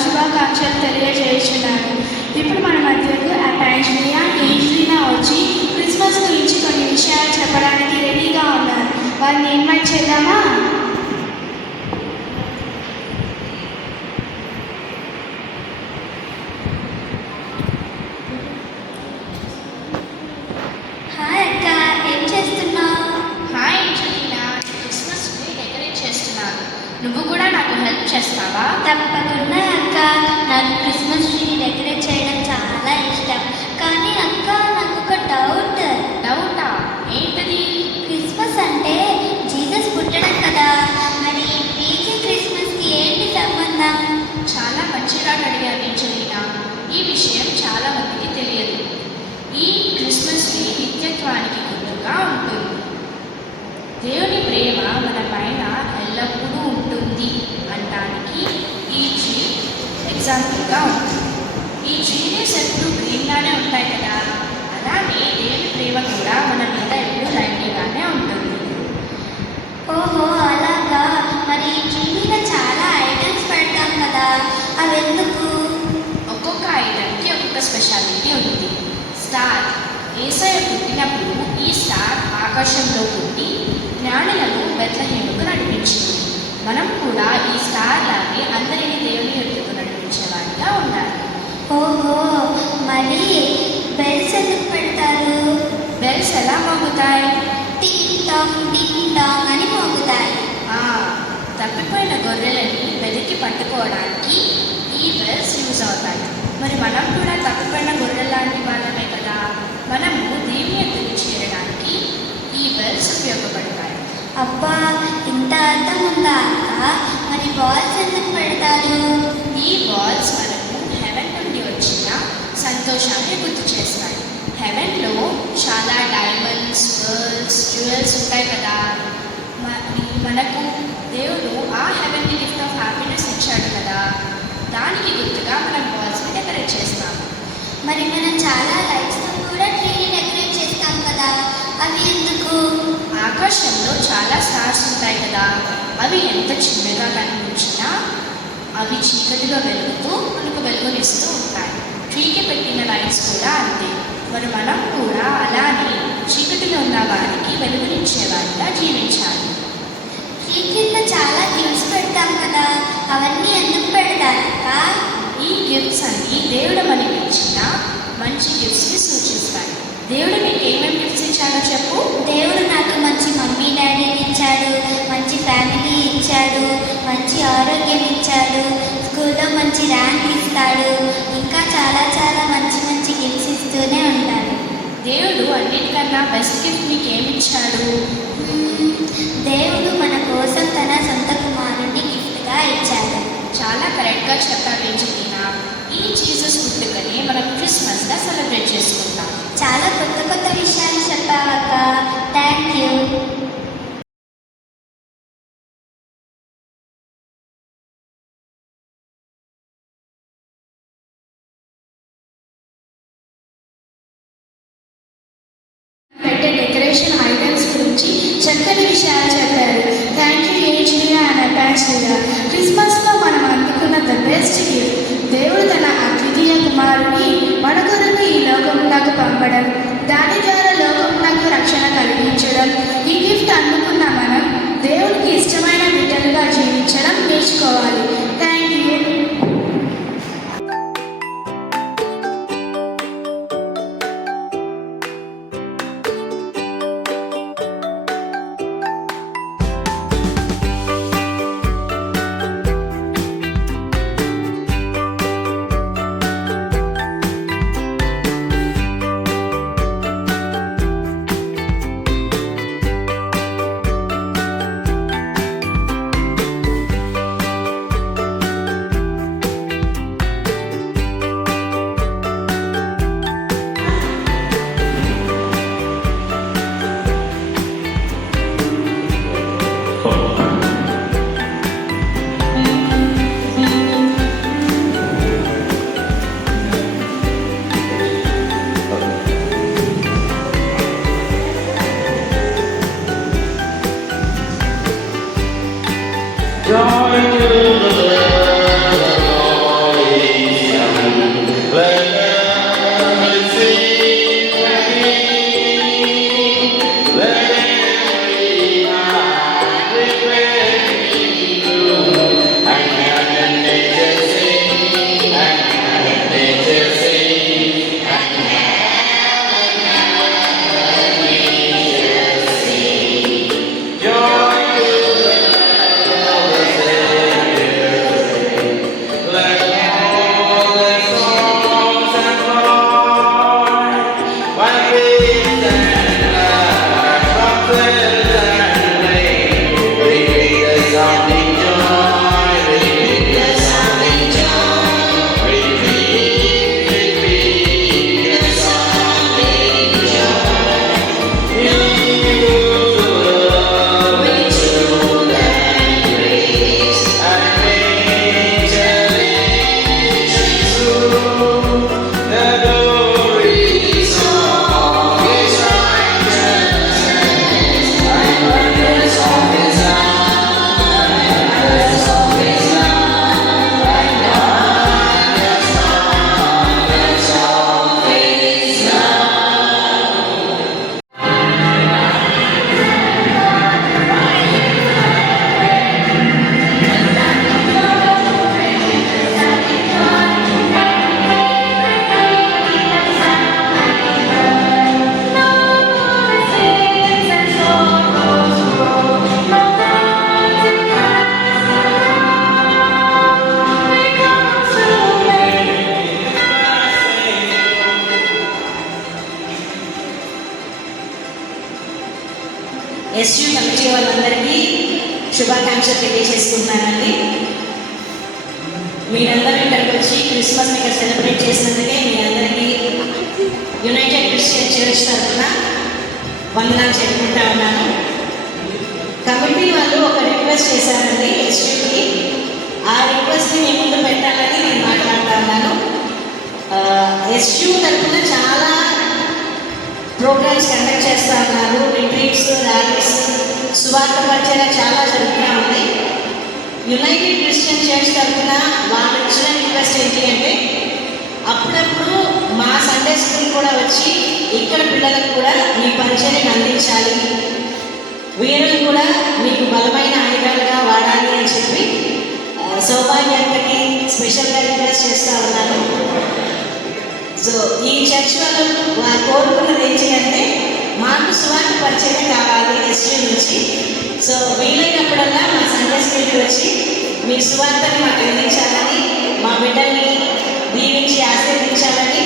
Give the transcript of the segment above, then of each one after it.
శుభాకాంక్షలు తెలియజేస్తున్నాను. ఇప్పుడు మన మధ్యకు ఏంజలీనా వచ్చి క్రిస్మస్ గురించి కొన్ని విషయాలు చెప్పడానికి రెడీగా ఉన్నారు. వారిని ఇన్వైట్ చేద్దామా? హాయ్ అక్క, ఏం చేస్తున్నావు? Hi Angelina, Christmas tree decorate చేస్తున్నాను. నువ్వు కూడా నాకు హెల్ప్ చేస్తావా? తప్పకుండా అక్క, నాకు క్రిస్మస్ ట్రీని డెకరేట్ చేయడం చాలా ఇష్టం. కానీ అక్క, నాకు ఒక డౌటా? ఏంటది? క్రిస్మస్ అంటే జీసస్ పుట్టడం కదా, మరి మీకు క్రిస్మస్కి ఏంటి సంబంధం? చాలా మంచిగా అడిగారు ఏంజలీనా. ఈ విషయం చాలా మందికి తెలియదు. ఈ క్రిస్మస్ ట్రీ నిత్యత్వానికి గుర్తుగా ఉంటుంది. దేవుని ప్రేమ మన పైన ఎల్లప్పుడూ ఉంటుంది అనడానికి ఈ ట్రీ ఎగ్జాంపుల్గా ఉంటుంది. ఈ ట్రీని అవెందుకు? ఒక్కొక్క ఐటెంకి ఒక్కొక్క స్పెషాలిటీ ఉంది. స్టార్, యేసయ్య పుట్టినప్పుడు ఈ స్టార్ ఆకాశంలో పుట్టి జ్ఞానులను బెత్లెహేముకు నడిపించింది. మనం కూడా ఈ స్టార్ లాగే అందరినీ దేవుని యొద్దకు నడిపించే వారిగా ఉండాలి. ఓహో, మరి బెల్స్ ఎందుకు పెడతారు? బెల్స్ ఎలా మోగుతాయి? టింగ్ టాంగ్ అని మోగుతాయి. తప్పిపోయిన గొర్రెలని వెతికి పట్టుకోవడానికి ఈ బెల్స్ యూజ్ అవుతాయి. మరి మనం కూడా తప్పిపోయిన గొర్రెలాంటి వాళ్ళమే కదా. మనము దేవుని యొద్దకు చేరడానికి ఈ బెల్స్ ఉపయోగపడతాయి. అబ్బా, ఇంత అర్థం ఉందా అక్క? మరి బాల్స్ ఎందుకు పెడతారు? ఈ బాల్స్ మనకు హెవెన్ నుండి వచ్చిన సంతోషాన్ని గుర్తు చేస్తాయి. హెవెన్లో చాలా డైమండ్స్, పర్ల్స్, జ్యువెల్స్ ఉంటాయి కదా. మనకు దేవుడు ఆ హెవెన్కి గిఫ్ట్ ఆఫ్ హ్యాపీనెస్ ఇచ్చాడు కదా. దానికి గుర్తుగా మనం బాల్స్ని డెకరేట్ చేస్తాము. మరి మనం చాలా లైట్స్తో కూడా ట్రీని డెకరేట్ చేస్తాం కదా, అవి ఎందుకు? ఆకాశంలో చాలా స్టార్స్ ఉంటాయి కదా. అవి ఎంత చిన్నగా కనిపించినా అవి చీకటిలో వెలుగుతూ మనకు వెలుగునిస్తూ ఉంటాయి. ట్రీకి పెట్టిన లైట్స్ కూడా అంతే. మరి మనం కూడా అలానే చీకటిలో ఉన్న వారికి వెలుగునిచ్చే వారిగా జీవించాలి. ట్రీ కింద చాలా గిఫ్ట్స్ పెడతాం కదా, అవన్నీ ఎందుకు పెడతారక్క? ఈ గిఫ్ట్స్ అన్ని దేవుడు మనకి ఇచ్చిన మంచి గిఫ్ట్స్ని సూచిస్తాయి. దేవుడు మీకు ఏమేమి గిఫ్ట్స్ ఇచ్చాడో చెప్పు. దేవుడు నాకు మంచి మమ్మీ డాడీని ఇచ్చాడు, మంచి ఫ్యామిలీ ఇచ్చాడు, మంచి ఆరోగ్యం ఇచ్చాడు, స్కూల్లో మంచి ర్యాంక్ ఇస్తాడు, ఇంకా చాలా చాలా మంచి మంచి గిఫ్ట్స్ ఇస్తూనే ఉంటాడు. దేవుడు అన్నిటికన్నా బెస్ట్ గిఫ్ట్ మీకు ఏమి ఇచ్చాడు? దేవుడు మన కోసం తన సొంత కుమారుడిని గిఫ్ట్గా ఇచ్చాడు. చాలా కరెక్ట్గా చెప్పావు ఏంజలీనా. ఈ జీసస్ పుట్టుకనే మనం క్రిస్మస్గా సెలబ్రేట్ చేసుకుంటాం. చాలా కొత్త కొత్త విషయాలు చెప్పావక్క, థ్యాంక్ యూ. పెట్టే డెకరేషన్ ఐటమ్స్ గురించి చక్కని విషయాలు చెప్పారు. థ్యాంక్ యూ ఏంజలియా అండ్ అపాన్స్లియా. క్రిస్మస్లో మనం అందుకున్న ద బెస్ట్ గిఫ్ట్, దేవుడు తన అద్వితీయ కుమారుని మన కొరకు ఈ లోకమునకు పంపడం, దాని ద్వారా లోకమునకు రక్షణ కలిగించడం. ఈ గిఫ్ట్ అందుకున్న మనం దేవునికి ఇష్టమైన బిడ్డలుగా జీవించడం నేర్చుకోవాలి. Thank you. ఎస్యూ కమిటీ వాళ్ళందరికీ శుభాకాంక్షలు తెలియజేసుకుంటున్నానండి. మీరందరూ ఇక్కడికి వచ్చి క్రిస్మస్ని ఇక్కడ సెలబ్రేట్ చేసినందుకే మీ అందరికీ యునైటెడ్ క్రిస్టియన్ చర్చ్ తరఫున వందనాలు చెప్పుకుంటా ఉన్నాను. కమిటీ వాళ్ళు ఒక రిక్వెస్ట్ చేశారండి ఎస్యూకి. ఆ రిక్వెస్ట్ని మీ ముందు పెట్టాలని నేను మాట్లాడుతూ ఉన్నాను. ఎస్యూ తరఫున చాలా ప్రోగ్రామ్స్ కండక్ట్ చేస్తూ ఉన్నారు. రిట్రీట్స్, ర్యాలీస్, సువార్త పరిచయం చాలా జరుగుతూ ఉంది. యునైటెడ్ క్రిస్టియన్ చర్చ్ తరఫున వాళ్ళు ఇచ్చిన రిక్వెస్ట్ ఏంటి అంటే అప్పుడప్పుడు మా సండే స్కూల్ కూడా వచ్చి ఇక్కడ పిల్లలకు కూడా మీ పరిచయాన్ని అందించాలి, వీరులు కూడా మీకు బలమైన ఆయుధాలుగా వాడాలి అని చెప్పి సౌభాగ్యానికి స్పెషల్గా రిక్వెస్ట్ చేస్తూ ఉన్నాను. సో ఈ చర్చ్ వాళ్ళు కోరుకున్నది ఏంటి అంటే మాకు సువార్త పరిచయం కావాలి ఎస్యూ నుంచి. సో వీలైనప్పుడల్లా మా సండే స్కూల్కి వచ్చి మీ సువార్తని మాకు అందించాలని, మా బిడ్డల్ని దీవించి ఆశీర్వదించాలని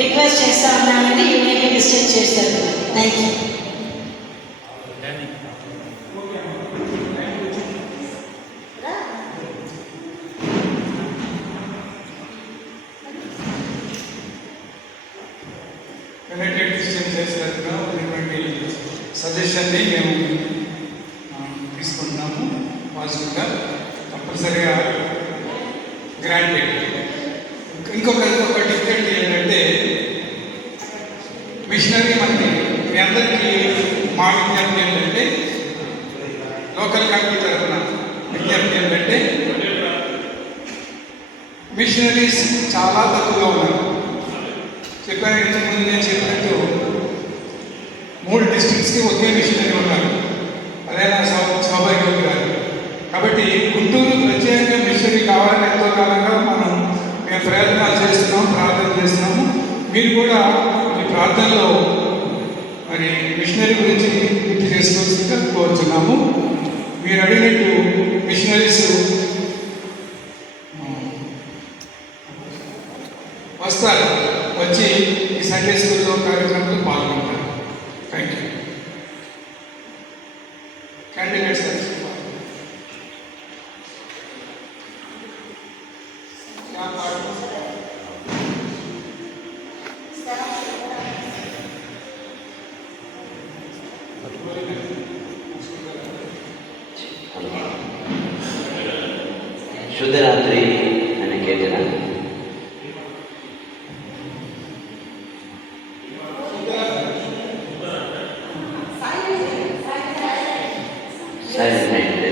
రిక్వెస్ట్ చేస్తూ ఉన్నామని యునైటెడ్ క్రిస్టియన్ చేస్తారు. Thank you. United Christian church తరఫున ఉన్నటువంటి సజెషన్ని మేము తీసుకుంటున్నాము. పాజిటివ్గా తప్పనిసరిగా గ్రాంటెడ్. ఇంకొక డిఫికల్టీ ఏంటంటే మిషనరీ మనకి మీ అందరికీ మా విజ్ఞప్తి ఏంటంటే లోకల్ కమిటీ తరఫున విజ్ఞప్తి ఏంటంటే మిషనరీస్ చాలా తక్కువగా ఉన్నారు. చెప్పాను ఇంతకుముందు నేను చెప్పినట్టు 3 డిస్ట్రిక్ట్స్కి ఒకే మిషనరీ ఉన్నారు. అదే నా సౌభాగ్యం గారు. కాబట్టి గుంటూరు ప్రత్యేకంగా మిషనరీ కావాలని ఎంతో కాలంగా మేము ప్రయత్నాలు చేస్తున్నాము, ప్రార్థన చేస్తున్నాము. మీరు కూడా మీ ప్రార్థనలో మరి మిషనరీ గురించి గుర్తు చేసుకోవాల్సిందిగా కోరుతున్నాము. మీరు అడిగినట్టు మిషనరీస్ వస్తారు, వచ్చి ఈ సండే స్కూల్లో కార్యక్రమంలో పాల్గొంటారు. Thank you. క్యాండిడేట్స్ శుద్ధరాత్రి అనే కీర్తన. Silent night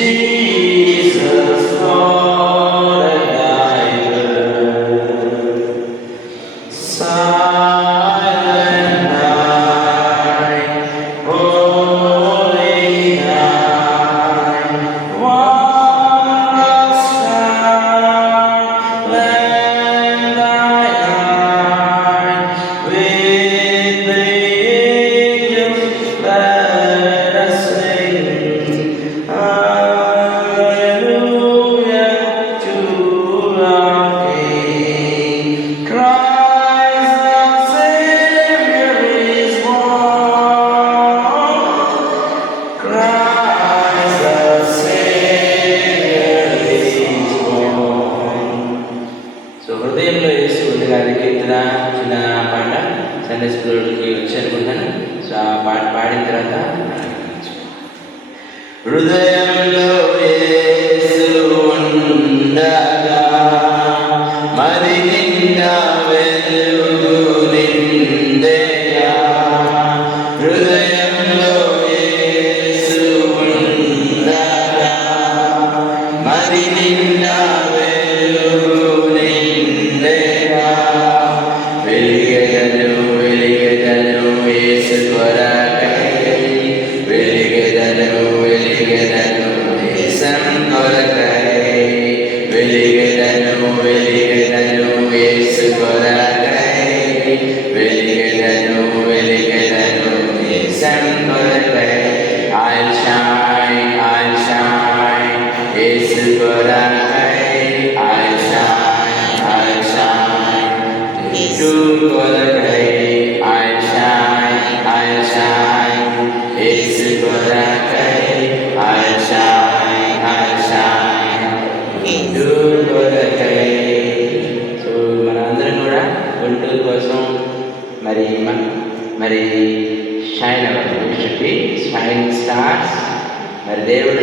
Jesus, Lord and Guide. Silent night, holy night, wondrous silent night, with the angels let us sing. Hallelujah to our King. Christ our Savior is born. Christ our Savior is born. So హృదయంలో యేసు ఉంది గారి కీర్తన చిన్న పాట సండే స్కూల్కి వచ్చి అనుకుంటాను. సో ఆ పాట పాడిన తర్వాత హృదయంలో యేసు ఉండగా మరి నిండా వెలుగు నిందెగా. హృదయంలో యేసు ఉండగా మరి నిండా వెలుగు నిందెగా. వెలిగెదను వెలిగెదను యేసు కొరకై, వెలిగెదను వెలిగెదను దేశం కొరకై, వెలిగెదను వెలిగెదను యేసు కొరకై, వెలిగెదను వెలిగెదను దేశం కొరకై. I'll shine, యేసు కొరకై, I'll shine, యేసు కొరకై, I'll shine, యేసు కొరకై, I'll shine, యేసు కొరకై. సో మనందరం కూడా గుంటూరు కోసం మరి షైన్ అవ్వాలి. Shine stars. మరి దేవుడు